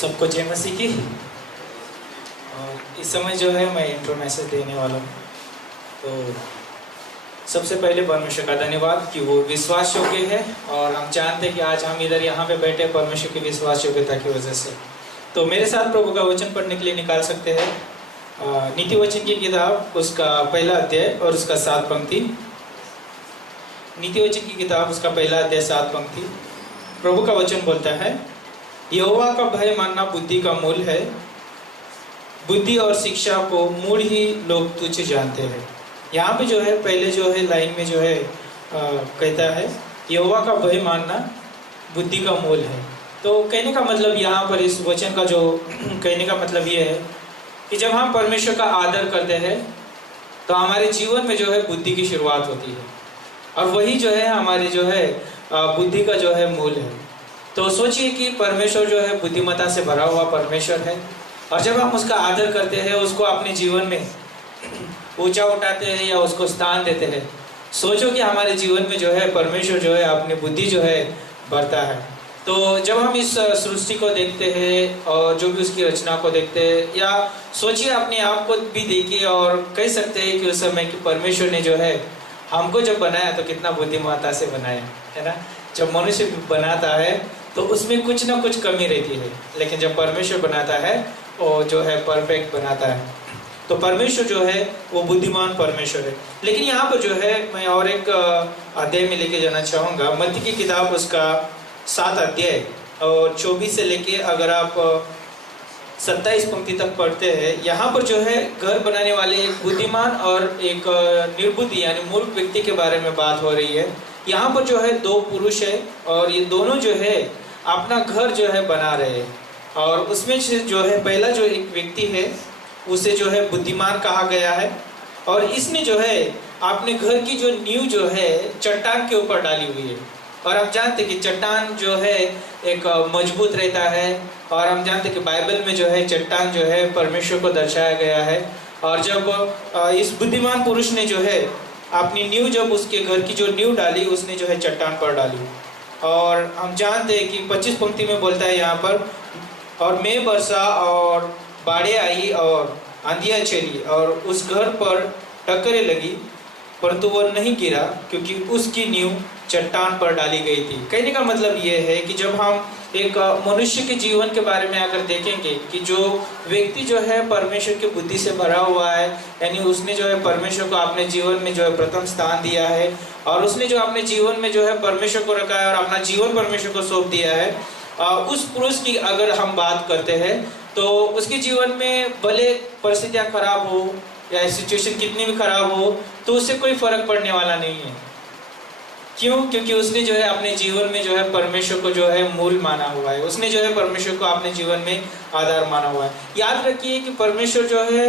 सबको जय मसीह की। और इस समय जो है मैं इंट्रो मैसेज देने वाला हूँ। तो सबसे पहले परमेश्वर का धन्यवाद कि वो विश्वास योग्य है, और हम जानते हैं कि आज हम इधर यहाँ पे बैठे परमेश्वर की विश्वास योग्यता की वजह से। तो मेरे साथ प्रभु का वचन पढ़ने के लिए निकाल सकते हैं नीति वचन की किताब, उसका पहला अध्याय और उसका 7 पंक्ति। नीति वचन की किताब, उसका पहला अध्याय 7 पंक्ति। प्रभु का वचन बोलता है, यहोवा का भय मानना बुद्धि का मूल है, बुद्धि और शिक्षा को मूल ही लोग तुच्छ जानते हैं। यहाँ पे जो है पहले जो है लाइन में जो है कहता है यहोवा का भय मानना बुद्धि का मूल है। तो कहने का मतलब यहाँ पर इस वचन का जो कहने का मतलब ये है कि जब हम परमेश्वर का आदर करते हैं तो हमारे जीवन में जो है बुद्धि की शुरुआत होती है, और वही जो है हमारे जो है बुद्धि का जो है मूल है। तो सोचिए कि परमेश्वर जो है बुद्धिमत्ता से भरा हुआ परमेश्वर है, और जब हम उसका आदर करते हैं, उसको अपने जीवन में ऊंचा उठाते हैं या उसको स्थान देते हैं, सोचो कि हमारे जीवन में जो है परमेश्वर जो है अपनी बुद्धि जो है बढ़ता है। तो जब हम इस सृष्टि को देखते हैं और जो भी उसकी रचना को देखते हैं, या सोचिए अपने आप को भी देखिए और कह सकते हैं कि उस समय कि परमेश्वर ने जो है हमको जब बनाया तो कितना बुद्धिमत्ता से बनाया है ना। जब मनुष्य बनाता है तो उसमें कुछ ना कुछ कमी रहती है, लेकिन जब परमेश्वर बनाता है वो जो है परफेक्ट बनाता है। तो परमेश्वर जो है वो बुद्धिमान परमेश्वर है। लेकिन यहाँ पर जो है मैं और एक अध्याय में लेके जाना चाहूँगा, मत्ती की किताब, उसका 7 अध्याय और 24 से लेके अगर आप 27 पंक्ति तक पढ़ते हैं, यहाँ पर जो है घर बनाने वाले एक बुद्धिमान और एक निर्बुद्धि यानी मूर्ख व्यक्ति के बारे में बात हो रही है। यहाँ पर जो है 2 पुरुष है और ये दोनों जो है अपना घर जो है बना रहे हैं, और उसमें से जो है पहला जो एक व्यक्ति है उसे जो है बुद्धिमान कहा गया है, और इसने जो है अपने घर की जो नींव जो है चट्टान के ऊपर डाली हुई है। और हम जानते हैं कि चट्टान जो है एक मजबूत रहता है, और हम जानते हैं कि बाइबल में जो है चट्टान जो है परमेश्वर को दर्शाया गया है। और जब इस बुद्धिमान पुरुष ने जो है अपनी नींव, जब उसके घर की जो नींव डाली, उसने जो है चट्टान पर डाली। और हम जानते हैं कि 25 पंक्ति में बोलता है यहाँ पर, और मैं बरसा और बाढ़ें आई और आंधियाँ चली और उस घर पर टक्करें लगी, परंतु वह नहीं गिरा क्योंकि उसकी नींव चट्टान पर डाली गई थी। कहने का मतलब ये है कि जब हम एक मनुष्य के जीवन के बारे में अगर देखेंगे कि जो व्यक्ति जो है परमेश्वर की बुद्धि से भरा हुआ है, यानी उसने जो है परमेश्वर को अपने जीवन में जो है प्रथम स्थान दिया है, और उसने जो अपने जीवन में जो है परमेश्वर को रखा है और अपना जीवन परमेश्वर को सौंप दिया है, उस पुरुष की अगर हम बात करते हैं तो उसके जीवन में भले परिस्थितियाँ खराब हो या सिचुएशन कितनी भी खराब हो, तो उससे कोई फर्क पड़ने वाला नहीं है। क्यों? क्योंकि उसने जो है अपने जीवन में जो है परमेश्वर को जो है मूल माना हुआ है, उसने जो है परमेश्वर को अपने जीवन में आधार माना हुआ है। याद रखिए कि परमेश्वर जो है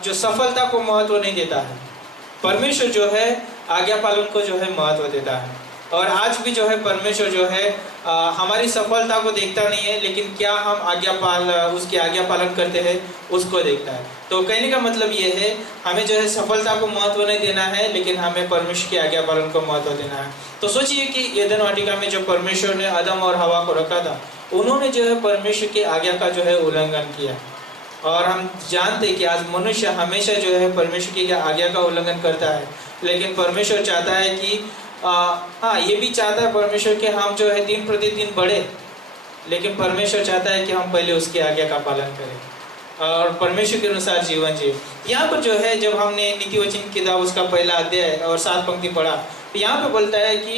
जो सफलता को महत्व नहीं देता है, परमेश्वर जो है आज्ञा पालन को जो है महत्व देता है। और आज भी जो है परमेश्वर जो है हमारी सफलता को देखता नहीं है, लेकिन क्या हम उसकी आज्ञा पालन करते हैं उसको देखता है। तो कहने का मतलब ये है, हमें जो है सफलता को महत्व नहीं देना है, लेकिन हमें परमेश्वर की आज्ञा पालन को महत्व देना है। तो सोचिए कि एदन वाटिका में जब परमेश्वर ने आदम और हवा को रखा था, उन्होंने जो है परमेश्वर की आज्ञा का जो है उल्लंघन किया। और हम जानते हैं कि आज मनुष्य हमेशा जो है परमेश्वर की आज्ञा का उल्लंघन करता है, लेकिन परमेश्वर चाहता है कि हाँ, ये भी चाहता है परमेश्वर कि हम जो है दिन प्रतिदिन बढ़े, लेकिन परमेश्वर चाहता है कि हम पहले उसकी आज्ञा का पालन करें और परमेश्वर के अनुसार जीवन जिए। यहाँ पर जो है जब हमने नीति वचन की किताब, उसका पहला अध्याय और 7 पंक्ति पढ़ा, तो यहाँ पे बोलता है कि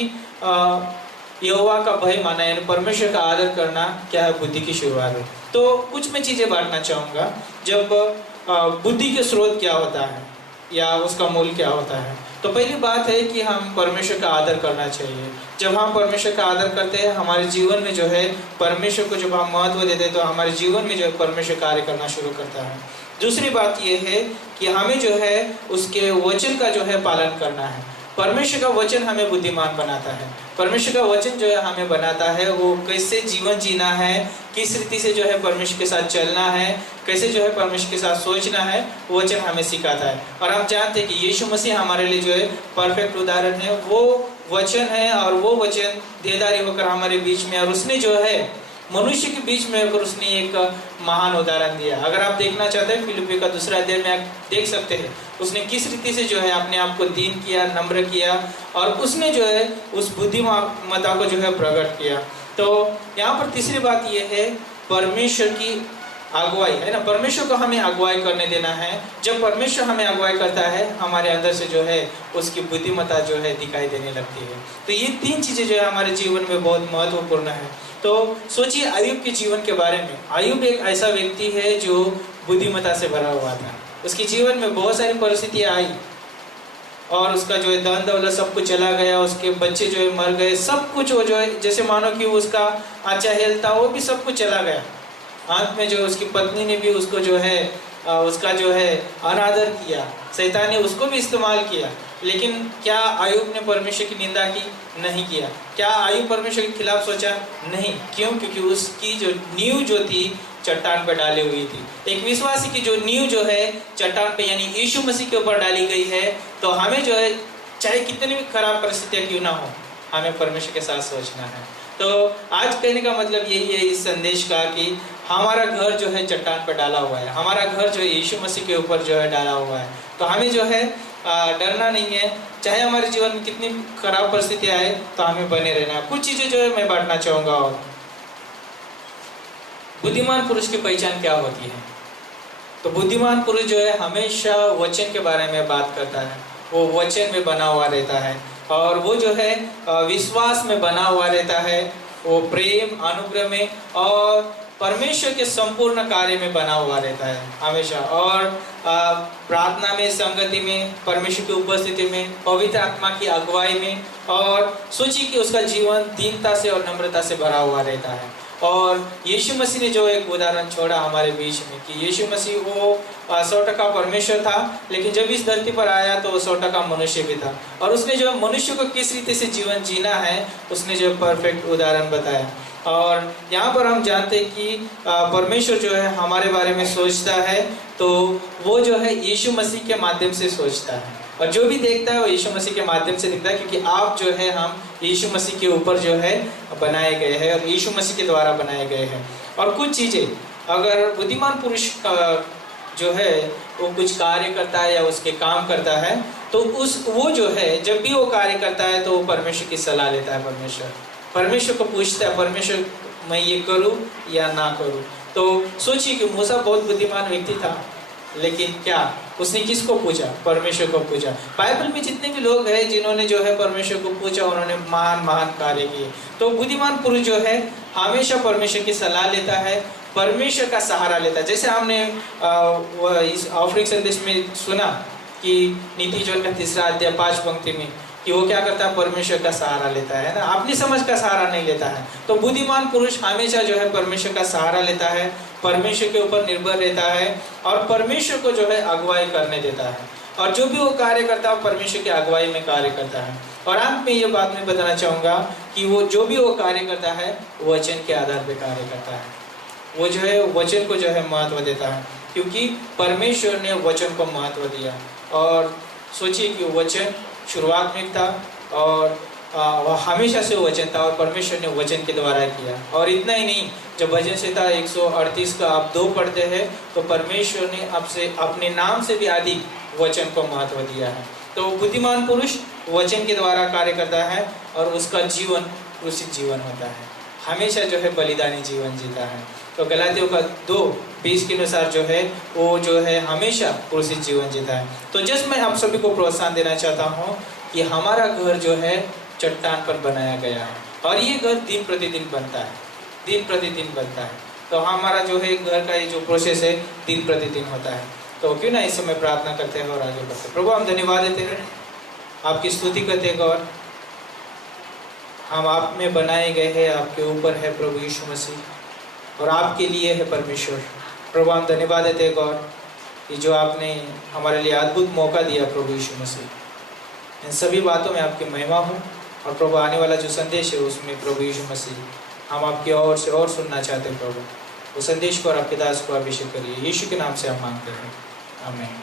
यहोवा का भय माना यानी परमेश्वर का आदर करना क्या है, बुद्धि की शुरुआत है। तो कुछ मैं चीज़ें बांटना चाहूँगा। जब बुद्धि के स्रोत क्या होता है या उसका मूल क्या होता है, तो पहली बात है कि हम परमेश्वर का आदर करना चाहिए। जब हम परमेश्वर का आदर करते हैं, हमारे जीवन में जो है परमेश्वर को जब हम महत्व देते हैं, तो हमारे जीवन में जो है परमेश्वर कार्य करना शुरू करता है। दूसरी बात ये है कि हमें जो है उसके वचन का जो है पालन करना है। परमेश्वर का वचन हमें बुद्धिमान बनाता है। परमेश्वर का वचन जो है हमें बनाता है वो कैसे जीवन जीना है, किस रीति से जो है परमेश्वर के साथ चलना है, कैसे जो है परमेश्वर के साथ सोचना है, वो वचन हमें सिखाता है। और हम जानते हैं कि यीशु मसीह हमारे लिए जो है परफेक्ट उदाहरण है, वो वचन है, और वो वचन देहधारी होकर हमारे बीच में, और उसने जो है मनुष्य के बीच में होकर उसने एक महान उदाहरण दिया। अगर आप देखना चाहते हैं फिलिप्पी का 2 अध्याय में आप देख सकते हैं उसने किस रीति से जो है अपने आप को दीन किया, नम्र किया, और उसने जो है उस बुद्धिमत्ता को जो है प्रकट किया। तो यहाँ पर तीसरी बात यह है परमेश्वर की अगुवाई है ना, परमेश्वर को हमें अगुवाई करने देना है। जब परमेश्वर हमें अगुवाई करता है हमारे अंदर से जो है उसकी बुद्धिमत्ता जो है दिखाई देने लगती है। तो ये 3 चीज़ें जो है हमारे जीवन में बहुत महत्वपूर्ण है। तो सोचिए अय्यूब के जीवन के बारे में। अय्यूब एक ऐसा व्यक्ति है जो बुद्धिमत्ता से भरा हुआ था। उसके जीवन में बहुत सारी परिस्थितियाँ आई और उसका जो है धन दौलत सब कुछ चला गया, उसके बच्चे जो है मर गए, सब कुछ वो जो है जैसे मानो कि उसका अच्छा हेल्थ था वो भी सब कुछ चला गया। अंत में जो उसकी पत्नी ने भी उसको जो है उसका जो है अनादर किया, शैतान ने उसको भी इस्तेमाल किया। लेकिन क्या अय्यूब ने परमेश्वर की निंदा की? नहीं किया। क्या अय्यूब परमेश्वर के खिलाफ सोचा? नहीं। क्यों? क्योंकि उसकी जो नींव जो थी चट्टान पर डाली हुई थी। एक विश्वासी की जो नींव जो है चट्टान पे यानी यीशु मसीह के ऊपर डाली गई है। तो हमें जो है चाहे कितनी भी खराब परिस्थितियाँ क्यों ना हो, हमें परमेश्वर के साथ सोचना है। तो आज कहने का मतलब यही है इस संदेश का कि हमारा घर जो है चट्टान पर डाला हुआ है, हमारा घर जो है यीशु मसीह के ऊपर जो है डाला हुआ है। तो हमें जो है डरना नहीं है, चाहे हमारे जीवन में कितनी खराब परिस्थितियाँ आए तो हमें बने रहना है। कुछ चीज़ें जो है मैं बांटना चाहूँगा। और बुद्धिमान पुरुष की पहचान क्या होती है? तो बुद्धिमान पुरुष जो है हमेशा वचन के बारे में बात करता है, वो वचन में बना हुआ रहता है, और वो जो है विश्वास में बना हुआ रहता है, वो प्रेम अनुग्रह में और परमेश्वर के संपूर्ण कार्य में बना हुआ रहता है हमेशा। और प्रार्थना में, संगति में, परमेश्वर की उपस्थिति में, पवित्र आत्मा की अगुवाई में, और सोचिए कि उसका जीवन दीनता से और नम्रता से भरा हुआ रहता है। और यीशु मसीह ने जो एक उदाहरण छोड़ा हमारे बीच में कि यीशु मसीह वो 100% परमेश्वर था, लेकिन जब इस धरती पर आया तो वो 100% मनुष्य भी था। और उसने जो मनुष्य को किस रीति से जीवन जीना है उसने जो परफेक्ट उदाहरण बताया। और यहाँ पर हम जानते हैं कि परमेश्वर जो है हमारे बारे में सोचता है तो वो जो है यीशु मसीह के माध्यम से सोचता है, और जो भी देखता है वो यीशु मसीह के माध्यम से दिखता है, क्योंकि आप जो है हम यीशु मसीह के ऊपर जो है बनाए गए हैं और यीशु मसीह के द्वारा बनाए गए हैं। और कुछ चीज़ें अगर बुद्धिमान पुरुष जो है वो कुछ कार्य करता है या उसके काम करता है तो वो जो है जब भी वो कार्य करता है तो वो परमेश्वर की सलाह लेता है। परमेश्वर को पूछता है, परमेश्वर मैं ये करूं या ना करूं। तो सोचिए कि मूसा बहुत बुद्धिमान व्यक्ति था, लेकिन क्या उसने किसको पूछा? परमेश्वर को पूछा। बाइबल में जितने भी लोग हैं जिन्होंने जो है परमेश्वर को पूछा उन्होंने महान महान कार्य किए। तो बुद्धिमान पुरुष जो है हमेशा परमेश्वर की सलाह लेता है, परमेश्वर का सहारा लेता है। जैसे हमने इस ऑफरिंग संदेश में सुना कि नीति जोन का 3 अध्याय 5 पंक्ति में कि वो क्या करता है? परमेश्वर का सहारा लेता है ना, अपनी समझ का सहारा नहीं लेता है। तो बुद्धिमान पुरुष हमेशा जो है परमेश्वर का सहारा लेता है, परमेश्वर के ऊपर निर्भर रहता है और परमेश्वर को जो है अगुवाई करने देता है, और जो भी वो कार्य करता है परमेश्वर की अगुवाई में कार्य करता है। और अंत में ये बात मैं बताना चाहूँगा कि वो जो भी वो कार्य करता है वचन के आधार पर कार्य करता है। वो जो है वचन को जो है महत्व देता है, क्योंकि परमेश्वर ने वचन को महत्व दिया। और सोचिए कि वचन शुरुआत में था और हमेशा से वचन था और परमेश्वर ने वचन के द्वारा किया। और इतना ही नहीं, जब भजन संहिता 138 का आप 2 पढ़ते हैं तो परमेश्वर ने आपसे अपने नाम से भी अधिक वचन को महत्व दिया है। तो बुद्धिमान पुरुष वचन के द्वारा कार्य करता है और उसका जीवन क्रूसित जीवन होता है, हमेशा जो है बलिदानी जीवन जीता है। तो गलातियों का 2:20 के अनुसार जो है वो जो है हमेशा क्रूसित जीवन जीता है। तो जस्ट मैं आप सभी को प्रोत्साहन देना चाहता हूँ कि हमारा घर जो है चट्टान पर बनाया गया है और ये घर दिन प्रतिदिन बनता है, दिन प्रतिदिन बनता है। तो हमारा जो है घर का ये जो प्रोसेस है दिन प्रतिदिन होता है। तो क्यों ना इस समय प्रार्थना करते हैं और आगे बढ़ते हैं। प्रभु हम धन्यवाद देते हैं, आपकी स्तुति करते हैं गौर, हम आप में बनाए गए हैं, आपके ऊपर है प्रभु यीशु मसीह और आपके लिए है परमेश्वर। प्रभु हम धन्यवाद देते हैं गौर कि जो आपने हमारे लिए अद्भुत मौका दिया प्रभु यीशु मसीह, इन सभी बातों में आपकी महिमा हो। और प्रभु आने वाला जो संदेश है उसमें प्रभु यीशु मसीह हम आपकी ओर से और सुनना चाहते हैं। प्रभु उस संदेश को और आपके दास को अभिषेक करिए, यीशु के नाम से हम मांगते हैं, आमीन।